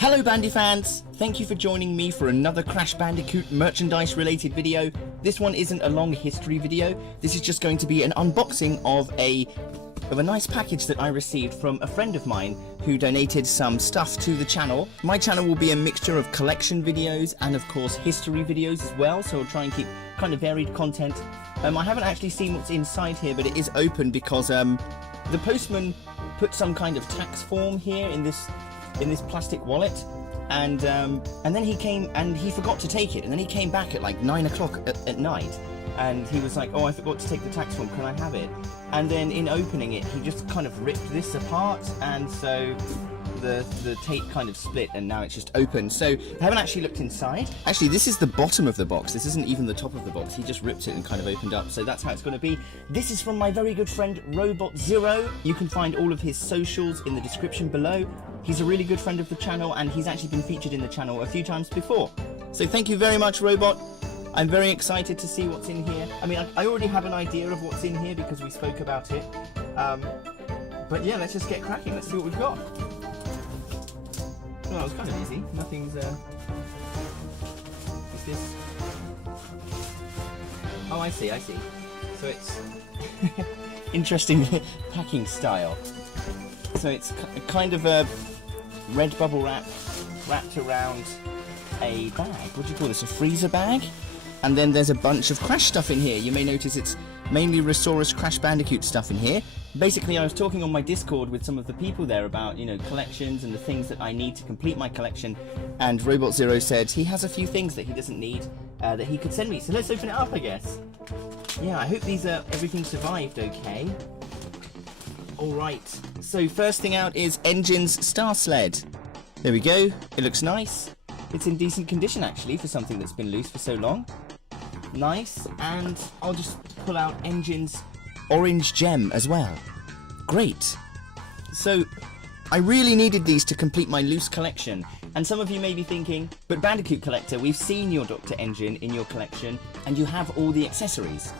Hello Bandifans! Thank you for joining me for another Crash Bandicoot merchandise related video. This one isn't a long history video, this is just going to be an unboxing of a nice package that I received from a friend of mine who donated some stuff to the channel. My channel will be a mixture of collection videos and of course history videos as well, so I'll try and keep kind of varied content. I haven't actually seen what's inside here, but it is open because the postman put some kind of tax form here in this plastic wallet, and then he came and he forgot to take it, and then he came back at like 9 o'clock at night, and he was like, oh, I forgot to take the tax form, can I have it? And then in opening it, he just kind of ripped this apart, and so the tape kind of split, and now it's just open. So I haven't actually looked inside. Actually, this is the bottom of the box. This isn't even the top of the box. He just ripped it and kind of opened up. So that's how it's going to be. This is from my very good friend Robot0. You can find all of his socials in the description below. He's a really good friend of the channel, and he's actually been featured in the channel a few times before. So thank you very much, Robot. I'm very excited to see what's in here. I mean, I already have an idea of what's in here because we spoke about it. But yeah, let's just get cracking. Let's see what we've got. Well, that was kind of easy. Nothing's, What's this? Oh, I see. So it's interesting packing style. So it's kind of a red bubble wrap wrapped around a bag. What do you call this? A freezer bag? And then there's a bunch of Crash stuff in here. You may notice it's mainly ReSaurus Crash Bandicoot stuff in here. Basically, I was talking on my Discord with some of the people there about, you know, collections and the things that I need to complete my collection. And Robot0 said he has a few things that he doesn't need that he could send me. So let's open it up, I guess. Yeah, I hope everything survived okay. Alright, so first thing out is N.Gin's Star Sled. There we go, it looks nice. It's in decent condition actually for something that's been loose for so long. Nice, and I'll just pull out N.Gin's Orange Gem as well. Great. So, I really needed these to complete my loose collection. And some of you may be thinking, but Bandicoot Collector, we've seen your Dr. N.Gin in your collection, and you have all the accessories.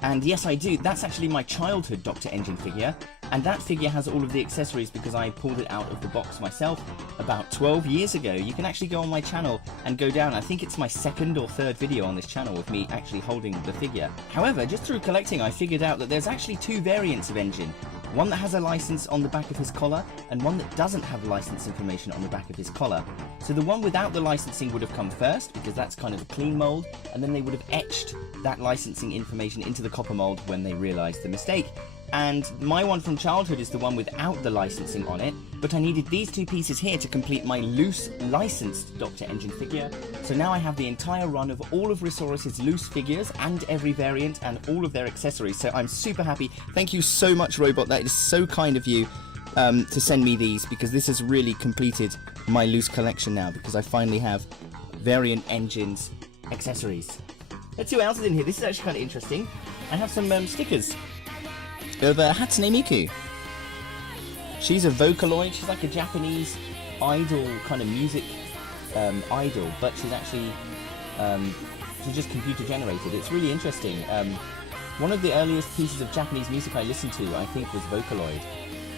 And yes, I do. That's actually my childhood Dr. N.Gin figure, and that figure has all of the accessories because I pulled it out of the box myself about 12 years ago. You can actually go on my channel and go down. I think it's my second or third video on this channel with me actually holding the figure. However, just through collecting, I figured out that there's actually two variants of N.Gin. One that has a license on the back of his collar, and one that doesn't have license information on the back of his collar. So the one without the licensing would have come first, because that's kind of a clean mold, and then they would have etched that licensing information into the copper mold when they realized the mistake. And my one from childhood is the one without the licensing on it, but I needed these two pieces here to complete my loose licensed Dr. N.Gin figure. So now I have the entire run of all of ReSaurus' loose figures and every variant and all of their accessories. So I'm super happy. Thank you so much, Robot. That is so kind of you to send me these, because this has really completed my loose collection now, because I finally have variant N.Gin's accessories. Let's see what else is in here. This is actually kind of interesting. I have some stickers of Hatsune Miku. She's a Vocaloid. She's like a Japanese idol, kind of music idol, but she's actually she's just computer generated. It's really interesting. One of the earliest pieces of Japanese music I listened to, I think, was Vocaloid.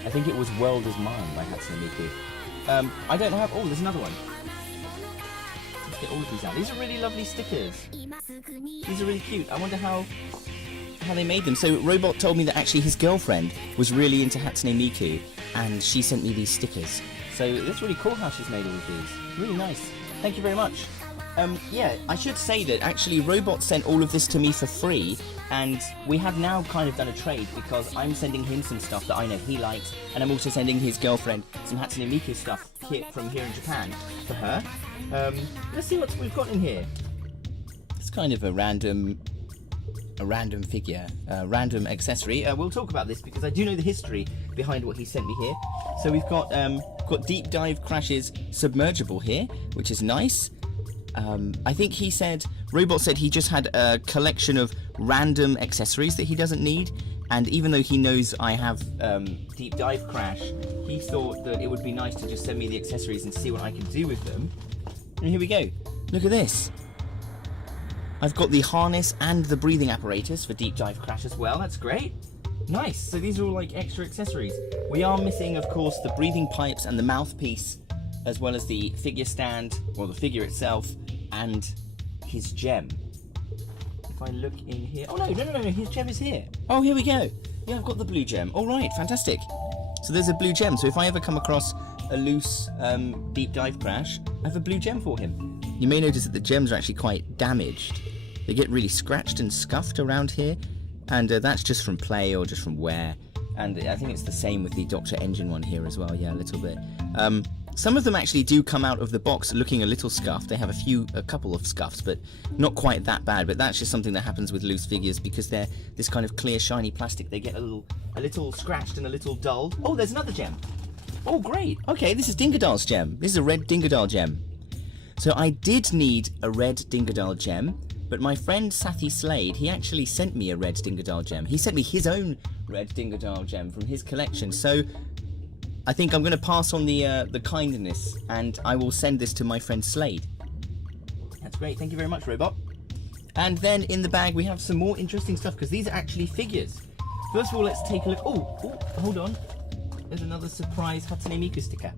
I think it was World Is Mine by Hatsune Miku. I don't have... Oh, there's another one. Let's get all of these out. These are really lovely stickers. These are really cute. I wonder how they made them. So Robot told me that actually his girlfriend was really into Hatsune Miku, and she sent me these stickers. So it's really cool how she's made all of these. Really nice. Thank you very much. Yeah, I should say that actually Robot sent all of this to me for free, and we have now kind of done a trade, because I'm sending him some stuff that I know he likes, and I'm also sending his girlfriend some Hatsune Miku stuff from here in Japan for her. Let's see what we've got in here. It's kind of a random figure, random accessory. We'll talk about this because I do know the history behind what he sent me here. So we've got Deep Dive Crash's submergible here, which is nice. I think he said, Robot said he just had a collection of random accessories that he doesn't need, and even though he knows I have Deep Dive Crash, he thought that it would be nice to just send me the accessories and see what I can do with them. And here we go. Look at this. I've got the harness and the breathing apparatus for Deep Dive Crash as well. That's great. Nice. So these are all like extra accessories. We are missing, of course, the breathing pipes and the mouthpiece as well as the figure stand, or the figure itself, and his gem. If I look in here... Oh, no, his gem is here. Oh, here we go. Yeah, I've got the blue gem. All right, fantastic. So there's a blue gem. So if I ever come across a loose deep dive crash, I have a blue gem for him. You may notice that the gems are actually quite damaged. They get really scratched and scuffed around here, and that's just from play or just from wear. And I think it's the same with the Dr. N.Gin one here as well. Yeah, a little bit. Some of them actually do come out of the box looking a little scuffed. They have a couple of scuffs, but not quite that bad. But that's just something that happens with loose figures because they're this kind of clear, shiny plastic. They get a little scratched and a little dulled. Oh, there's another gem. Oh, great. Okay, this is Dingodil's gem. This is a red Dingodil gem. So I did need a red Dingodil gem, but my friend Sathi Slade, he actually sent me a red Dingodil gem. He sent me his own red Dingodil gem from his collection. So I think I'm going to pass on the kindness, and I will send this to my friend Slade. That's great. Thank you very much, Robot. And then in the bag we have some more interesting stuff, because these are actually figures. First of all, let's take a look. Oh, hold on. There's another surprise Hatsune Miku sticker.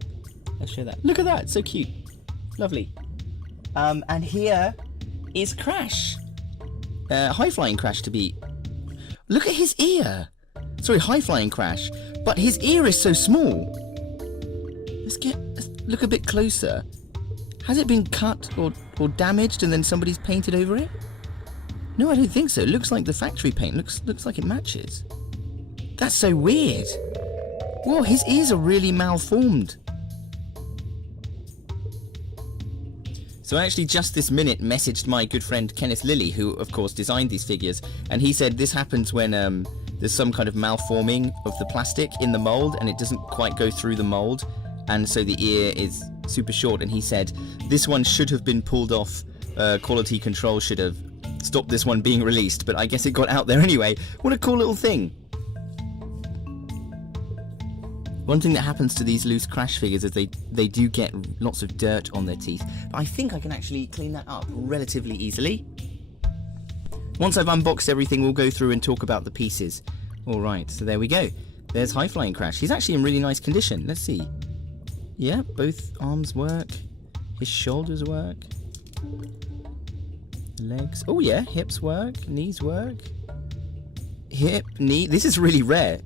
Let's show that. Look at that. So cute. Lovely. And here is Crash. High Flying Crash to be... Look at his ear. Sorry, High Flying Crash. But his ear is so small. Let's look a bit closer. Has it been cut or damaged and then somebody's painted over it? No, I don't think so. It looks like the factory paint. Looks like it matches. That's so weird. Whoa, his ears are really malformed. So I actually just this minute messaged my good friend Kenneth Lilly, who of course designed these figures, and he said this happens when there's some kind of malforming of the plastic in the mold and it doesn't quite go through the mold, and so the ear is super short, and he said this one should have been pulled off. Quality control should have stopped this one being released, but I guess it got out there anyway. What a cool little thing. One thing that happens to these loose Crash figures is they do get lots of dirt on their teeth, but I think I can actually clean that up relatively easily. Once I've unboxed everything, we'll go through and talk about the pieces. Alright, so there we go. There's High Flying Crash. He's actually in really nice condition. Let's see. Yeah, both arms work. His shoulders work. Legs. Oh yeah, hips work. Knees work. Hip, knee. This is really rare.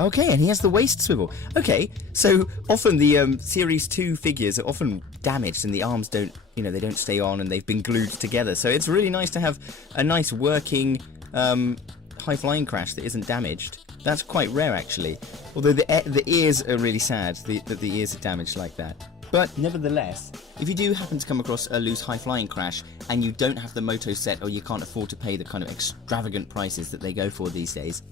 Okay, and he has the waist swivel. Okay, so often the Series 2 figures are often damaged and the arms don't, they don't stay on and they've been glued together. So it's really nice to have a nice working High Flying Crash that isn't damaged. That's quite rare, actually. Although the ears are really sad that the ears are damaged like that. But nevertheless, if you do happen to come across a loose High Flying Crash and you don't have the Moto set, or you can't afford to pay the kind of extravagant prices that they go for these days,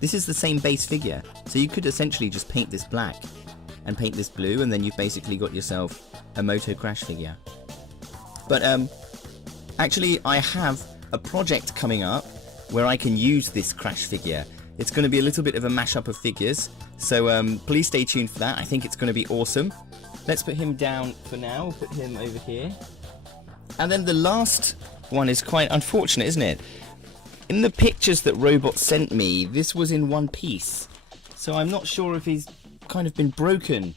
this is the same base figure, so you could essentially just paint this black and paint this blue, and then you've basically got yourself a Moto Crash figure. But actually I have a project coming up where I can use this Crash figure. It's going to be a little bit of a mashup of figures, so please stay tuned for that. I think it's going to be awesome. Let's put him down for now. We'll put him over here. And then the last one is quite unfortunate, isn't it? In the pictures that Robot sent me, this was in one piece. So I'm not sure if he's kind of been broken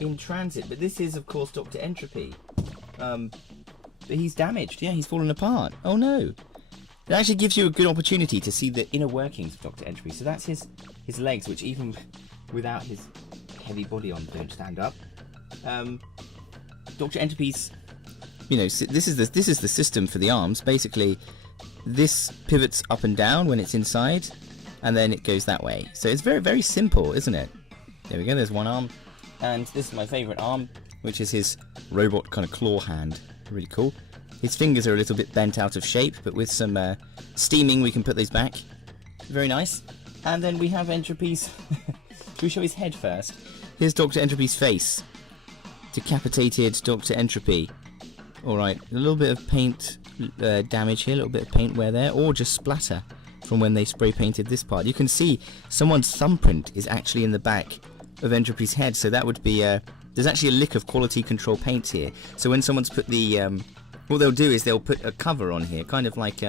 in transit. But this is, of course, Dr. Entropy. But he's damaged. Yeah, he's fallen apart. Oh, no. It actually gives you a good opportunity to see the inner workings of Dr. Entropy. So that's his legs, which even without his heavy body on, don't stand up. Dr. Entropy's, this is the system for the arms. Basically, this pivots up and down when it's inside, and then it goes that way. So it's very, very simple, isn't it? There we go, there's one arm. And this is my favourite arm, which is his robot kind of claw hand. Really cool. His fingers are a little bit bent out of shape, but with some steaming we can put those back. Very nice. And then we have Entropy's... Should we show his head first? Here's Dr. Entropy's face. Decapitated Dr. Entropy. Alright, a little bit of paint damage here, a little bit of paint wear there, or just splatter from when they spray painted this part. You can see someone's thumbprint is actually in the back of Entropy's head, so that would be there's actually a lick of quality control paint here. So when someone's put the what they'll do is they'll put a cover on here, kind of like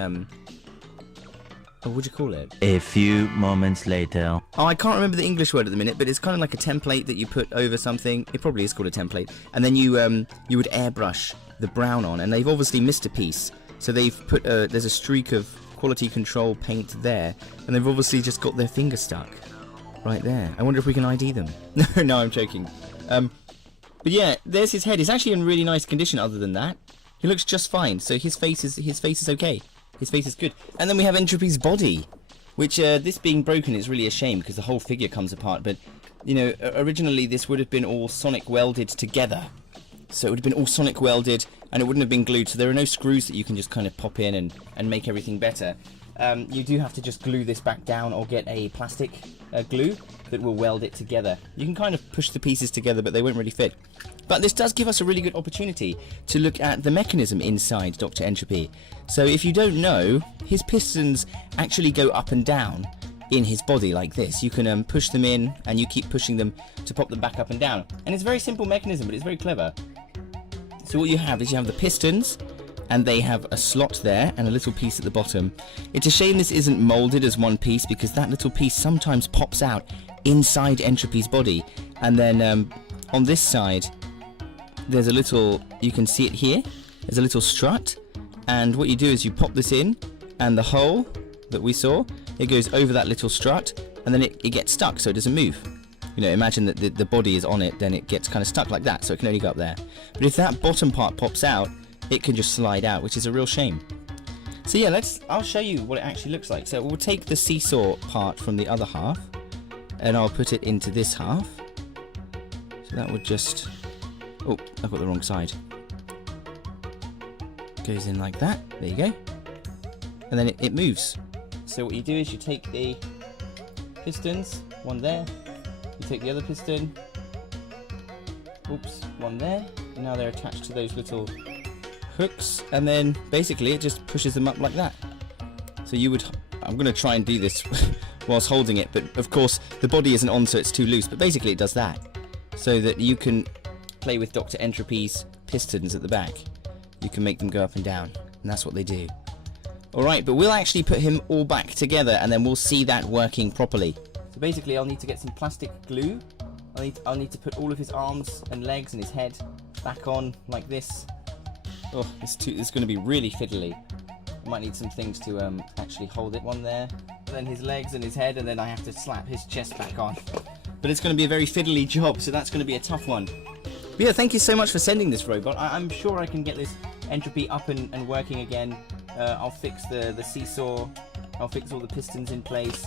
what would you call it? A few moments later. Oh, I can't remember the English word at the minute, but it's kind of like a template that you put over something. It probably is called a template. And then you would airbrush the brown on, and they've obviously missed a piece. So they've put there's a streak of quality control paint there, and they've obviously just got their finger stuck right there. I wonder if we can ID them. No, I'm joking. But yeah, there's his head. It's actually in really nice condition. Other than that, he looks just fine. So his face is okay. His face is good. And then we have Entropy's body, which this being broken is really a shame because the whole figure comes apart. But you know, originally this would have been all sonic welded together. So it would have been all sonic welded, and it wouldn't have been glued. So there are no screws that you can just kind of pop in and make everything better. You do have to just glue this back down, or get a plastic glue that will weld it together. You can kind of push the pieces together, but they won't really fit. But this does give us a really good opportunity to look at the mechanism inside Dr. Entropy. So if you don't know, his pistons actually go up and down in his body like this. You can push them in, and you keep pushing them to pop them back up and down. And it's a very simple mechanism, but it's very clever. So what you have is you have the pistons, and they have a slot there and a little piece at the bottom. It's a shame this isn't molded as one piece, because that little piece sometimes pops out inside Entropy's body. And then on this side, there's a little, you can see it here, there's a little strut, and what you do is you pop this in, and the hole that we saw, it goes over that little strut, and then it gets stuck so it doesn't move. You know, imagine that the body is on it, then it gets kind of stuck like that, so it can only go up there. But if that bottom part pops out, it can just slide out, which is a real shame. So yeah, I'll show you what it actually looks like. So we'll take the seesaw part from the other half, and I'll put it into this half. So that would just, oh, I've got the wrong side. Goes in like that, there you go. And then it moves. So what you do is you take the pistons, one there, you take the other piston, oops, one there, and now they're attached to those little hooks, and then basically it just pushes them up like that. So you would, I'm going to try and do this whilst holding it, but of course the body isn't on, so it's too loose, but basically it does that, so that you can play with Dr. Entropy's pistons at the back. You can make them go up and down, and that's what they do. Alright, but we'll actually put him all back together, and then we'll see that working properly. So basically I'll need to get some plastic glue. I'll need to put all of his arms and legs and his head back on like this. Oh, it's going to be really fiddly. I might need some things to actually hold it. One there, and then his legs and his head, and then I have to slap his chest back on. But it's going to be a very fiddly job, so that's going to be a tough one. But yeah, thank you so much for sending this robot. I'm sure I can get this Entropy up and working again. I'll fix the seesaw, I'll fix all the pistons in place,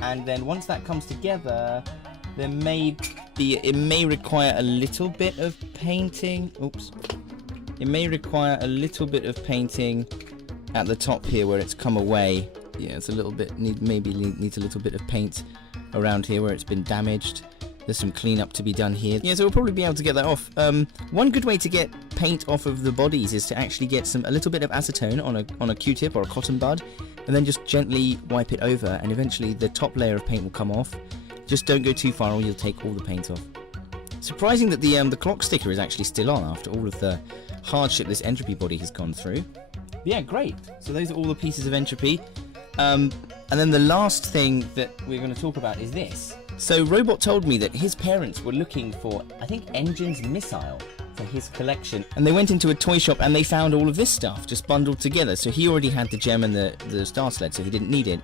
and then once that comes together, it may require a little bit of painting. Oops. It may require a little bit of painting at the top here where it's come away. Yeah, it's a little bit, maybe needs a little bit of paint around here where it's been damaged. There's some cleanup to be done here. Yeah, so we'll probably be able to get that off. One good way to get paint off of the bodies is to actually get a little bit of acetone on a Q-tip or a cotton bud, and then just gently wipe it over, and eventually the top layer of paint will come off. Just don't go too far or you'll take all the paint off. Surprising that the clock sticker is actually still on after all of the hardship this Entropy body has gone through. But yeah, great. So those are all the pieces of Entropy. And then the last thing that we're going to talk about is this. So Robot told me that his parents were looking for, I think, N.Gin's missile for his collection. And they went into a toy shop and they found all of this stuff just bundled together. So he already had the gem and the star sled, so he didn't need it.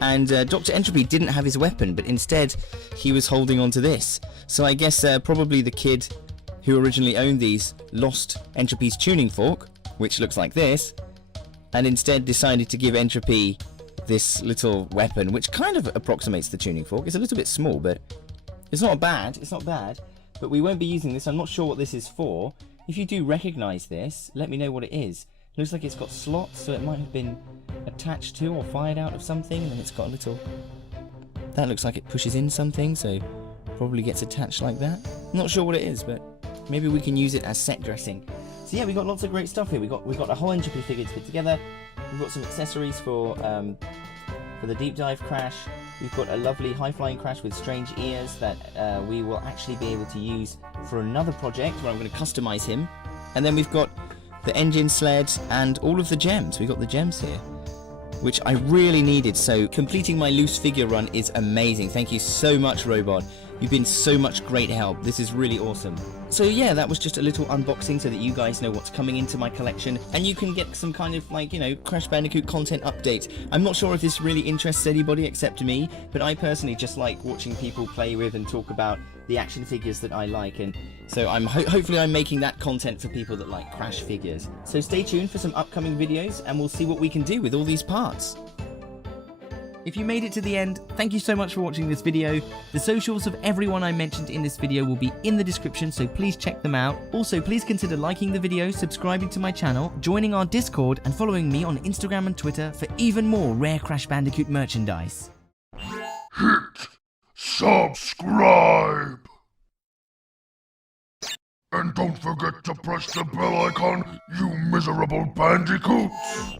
And Dr. Entropy didn't have his weapon, but instead he was holding on to this. So I guess probably the kid who originally owned these lost Entropy's tuning fork, which looks like this, and instead decided to give Entropy this little weapon, which kind of approximates the tuning fork. It's a little bit small, but it's not bad. It's not bad. But we won't be using this. I'm not sure what this is for. If you do recognize this, let me know what it is. It looks like it's got slots, so it might have been attached to or fired out of something, and it's got a little... That looks like it pushes in something, so probably gets attached like that. Not sure what it is, but maybe we can use it as set dressing. So yeah, we got lots of great stuff here. We got a whole Entropy figure to put together. We've got some accessories for the deep dive crash. We've got a lovely high-flying crash with strange ears that we will actually be able to use for another project where I'm going to customize him. And then we've got the N.Gin sled and all of the gems. We've got the gems here. which I really needed. So completing my loose figure run is amazing. Thank you so much, Robot. You've been so much great help. This is really awesome. So yeah, that was just a little unboxing so that you guys know what's coming into my collection, and you can get some kind of like, you know, Crash Bandicoot content update. I'm not sure if this really interests anybody except me, but I personally just like watching people play with and talk about the action figures that I like, and so hopefully I'm making that content for people that like Crash figures. So stay tuned for some upcoming videos, and we'll see what we can do with all these parts. If you made it to the end, thank you so much for watching this video. The socials of everyone I mentioned in this video will be in the description, so please check them out. Also, please consider liking the video, subscribing to my channel, joining our Discord, and following me on Instagram and Twitter for even more rare Crash Bandicoot merchandise. Hit subscribe! And don't forget to press the bell icon, you miserable bandicoots!